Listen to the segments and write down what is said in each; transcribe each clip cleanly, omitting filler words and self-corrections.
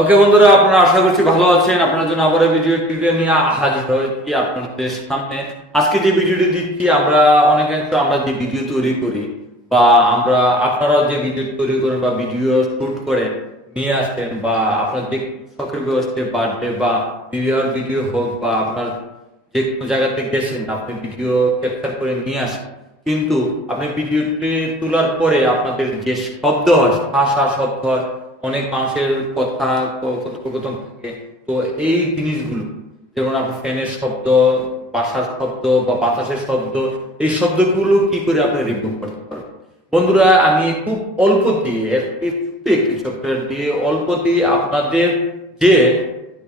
ওকে বন্ধুরা, আপনারা আশা করছি ভালো আছেন। আপনার জন্য আবার ভিডিওটি নিয়ে হাজির হয়েছি আপনাদের সামনে। আজকে যে ভিডিওটি দিচ্ছি, আমরা অনেকাংশে আমরা যে ভিডিও তৈরি করি বা আমরা আপনারা যে ভিডিও তৈরি করেন বা ভিডিও শুট করে নিয়ে আসেন, বা আপনার যে শখের ব্যবস্থা বার্থডে বা বিবাহের ভিডিও হোক বা আপনার যে কোনো জায়গাতে গেছেন, আপনি ভিডিও ক্যাপচার করে নিয়ে আসেন, কিন্তু আপনি ভিডিওটি তোলার পরে আপনাদের যে শব্দ হয়, ভাষা শব্দ হয়, অনেক মানুষের কথা কথোপকথন থাকে। তো এই জিনিসগুলো, যেমন আপনার ফ্যানের শব্দ, বাসার শব্দ বা বাতাসের শব্দ, এই শব্দগুলো কি করে আপনি রিমুভ করতে পারবেন? বন্ধুরা, আমি খুব অল্প দিয়ে একটি সফটওয়্যার দিয়ে অল্প দিয়ে আপনাদের যে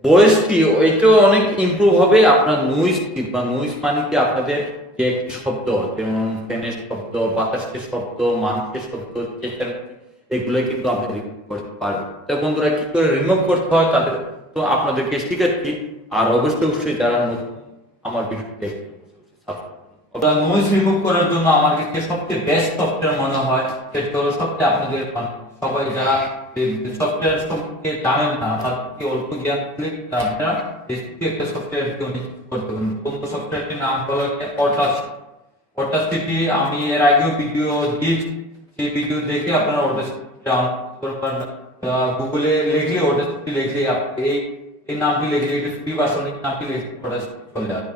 ভয়েসটি ওইটাও অনেক ইমপ্রুভ হবে। আপনার নয়েজ বা নয়েজ মানে কি, আপনাদের যে একটি শব্দ, যেমন ফ্যানের শব্দ, বাতাসের শব্দ, মানুষের শব্দ, চেঁচামেচি, এগুলো কিন্তু আপনি রিমুভ করতে পারবেন। তো বন্ধুরা, কি করে রিমুভ করতে হয় তাদের তো আপনাদেরকে শিখাচ্ছি। আর অবশ্যই যারা আমার ভিডিও দেখবেন, ওটা নয়েজ রিমুভ করার জন্য আমার কাছে সবচেয়ে বেস্ট সফটওয়্যার মনে হয় সেটা হলো, সবচেয়ে আপনাদের সবাই যারা সফটওয়্যার সম্পর্কে জানেন না, তাদেরকে অল্প জ্ঞান দিলে আপনারা একটা সফটওয়্যার করতে পারেন। কোন সফটওয়্যারটির নাম হলো অডাসিটি। আমি এর আগেও ভিডিও দিয়েছি, সেই ভিডিও দেখে আপনারা অডাসিটি ডাউনলোড করবেন। গুগলে লিখলে অডাসিটি লিখলে এই নামটি লিখলে, এটা ফ্রি ভার্সন, এই নামটি লিখলে অডাসিটি চলে আসবে।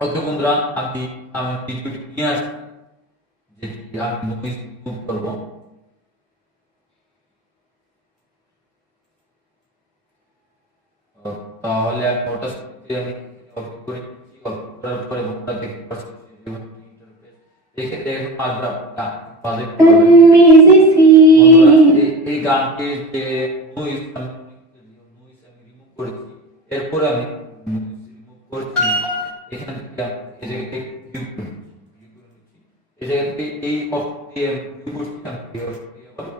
ওকে বন্ধুরা, আমি ভিডিওটি নিয়ে আসছি, যেটি আমি নয়েজ রিমুভ করব। তাহলে অডাসিটি আমি কপি করে দিচ্ছি। কপি করার পরে আপনারা দেখতে পাচ্ছেন দেখে দেখুন এই গানটির যে নয়েজ আমি রিমুভ করেছি। এরপরে আমি রিমুভ করছি এখান থেকে এই জায়গাতে ভিউ করে নিচ্ছি। এই জায়গাতে এই অপশন দিয়ে ভিউ করছি, আমি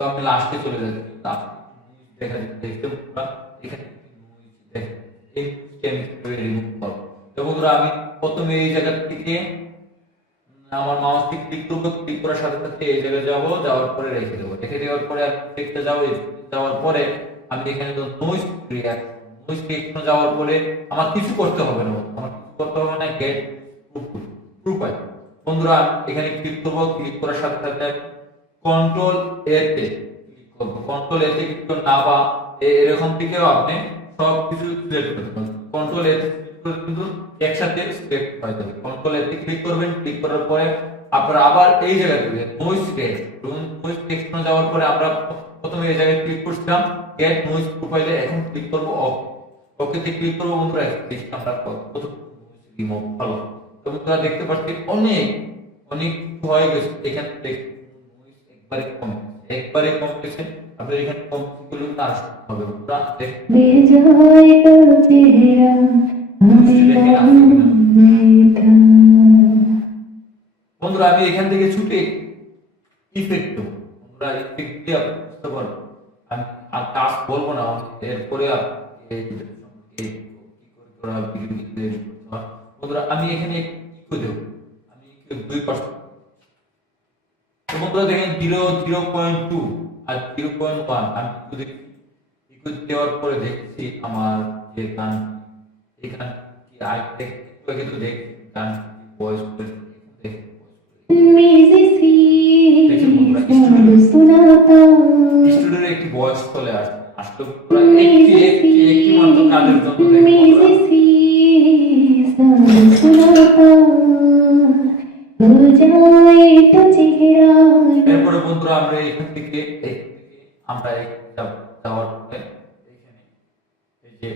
তো আমি লাস্টে চলে যাচ্ছি। দেখা দেখতে পুরো এখানে নয়েজ দেখেন, এই নয়েজকে আমি রিমুভ করব। তো বন্ধুরা, আমি প্রথমে এই জায়গা থেকে আমার মাউসটি ক্লিক করব, ক্লিক করার সাথে সাথে এই জায়গায় যাব, যাওয়ার পরে রেখে দেব। রেখে দেওয়ার পরে আমি দেখতে যাব, যাওয়ার পরে আমি এখানে তো নয়েজ ক্রিয়েশন যাওয়ার পরে আমার কিছু করতে হবে না, আমার কিছু করতে হবে না। Get profile. বন্ধুরা, এখানে ক্লিক করব, ক্লিক করার সাথে সাথে কন্ট্রোল এ তে ক্লিক করব। কন্ট্রোল এ তে ক্লিক করে না বা এরকম থেকেও আপনি সব কিছু সিলেক্ট করতে পারবেন। কন্ট্রোল এ কিন্তু একসাথে সিলেক্ট হয়ে যাবে। কন্ট্রোল এ তে ক্লিক করবেন, ক্লিক করার পরে আপনারা আবার এই জায়গাতে নয়েজ টেক্সট যাওয়ার পরে আমরা প্রথমে এই জায়গায় ক্লিক করছিলাম গেট নয়েজ প্রোফাইলে, এখন ক্লিক করব অফ। ওকে তে ক্লিক করব। বন্ধুরা, দেখি আমরা কত রিমুভ হলো। তো বন্ধুরা, দেখতে পাচ্ছেন অনেক অনেক হয়ে গেছে। এখান থেকে নয়েজ একবারে কম গেছে। আপনাদের এখানে কম গুলো না আসতে হবে। বন্ধুরা, বন্ধুরা, আমি এখান থেকে ছুটে ইফেক্ট দেবো। বন্ধুরা, ইফেক্ট দিয়ে আপনি বুঝতে পারবেন। আমি আর কাজ বলবো না, এরপরে বন্ধুরা আমি এখানে ইকো দেবো। আমি 2%। বন্ধুরা দেখেন 0.2 আর 0.1 আমি ইকো দেওয়ার পরে দেখছি আমার যে গান, এখানে কি আইটেক একটু দেখি গান ভয়েস করে স্টুডিওর একটি ভয়েস চলে আসলো পুরো একটি মাত্র কাজের জন্য। এরপরে বন্ধুরা, আমরা এখান থেকে আমরা যাওয়ার পরে এখানে এই যে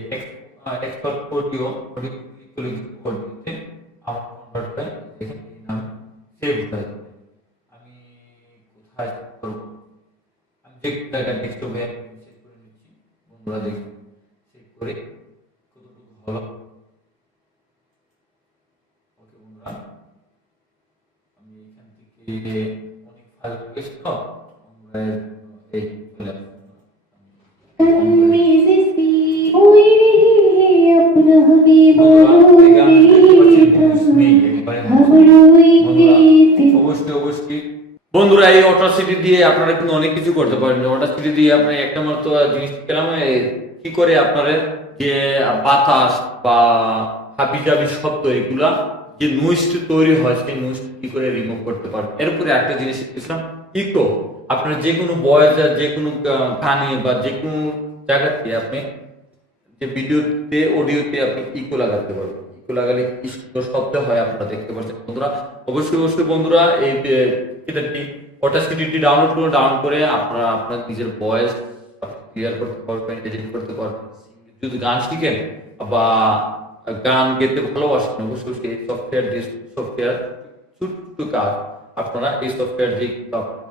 এক্সপোর্ট অডিও ক্লিক করতে আমার কনভার্ট হয়, এখানে নাম সেভ হয়ে যাবে। আমি কোথায় করব, আমি যে জায়গা ডেস্কটপে সেভ করে নিচ্ছি। বন্ধুরা দেখুন, সেভ করে কতটুকু হলো। ওকে বন্ধুরা, আমি এখান থেকে অনেক ফাইল পেস্ট তো আমরা এই চলে আসবো। অবশ্যই বন্ধুরা, এই অটোস অডাসিটি দিয়ে আপনারা কিন্তু অনেক কিছু করতে পারেন। অডাসিটি দিয়ে আপনি একটা মাত্র জিনিস পেলাম, কি করে আপনারা যে বাতাস বা হাবিজাবি শব্দ এগুলা যে নয়েজ তৈরি হয় সেই নয়েজ কি করে রিমুভ করতে পারবেন। এরপরে একটা জিনিস শিখতেছিলাম ইকো। আপনার যে কোনো ভয়েস যে কোনো গানে বা যে কোনো জায়গাতে আপনি যে ভিডিওতে অডিওতে আপনি ইকো লাগাতে পারবেন। ইকো লাগালে কি সুন্দর শব্দ হয় আপনারা দেখতে পাচ্ছেন বন্ধুরা। অবশ্যই বন্ধুরা এই কি অডাসিটি ডাউনলোড করে আপনারা আপনার নিজের ভয়েস ক্লিয়ার করতে পারবেন, এডিট করতে পারবেন। যদি গান শিখেন বা গান গেতে ভালোবাসেন অবশ্যই এই সফটওয়্যার ছোট্ট কাজ আপনারা এই সফটওয়্যার দিয়ে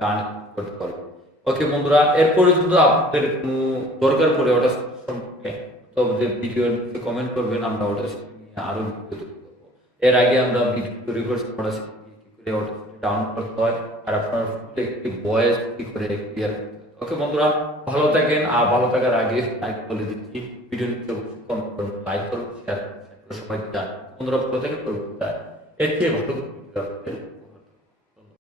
গান করতে পারবেন। ওকে বন্ধুরা, এরপরে যদি আপনাদের কোনো দরকার পড়ে অডাসিটি সম্পর্কে তবে ভিডিওর কমেন্ট করবেন, আমরা অডাসিটি নিয়ে আরো ভিডিও তৈরি করব। এর আগে আমরা ভিডিও তৈরি করছি অডাসিটি কি করে অডাসিটি ডাউনলোড করতে হয় আর আপনার একটি ভয়েস কি করে ক্লিয়ার করতে হয়। ওকে বন্ধুরা, ভালো থাকেন। আর ভালো থাকার আগে লাইক বলে দিচ্ছি, ভিডিও নিতে কমেন্ট করুন, লাইক করুন, শেয়ার করুন, সবাই জান বন্ধুরা ভালো থাকেন। এর চেয়ে ভালো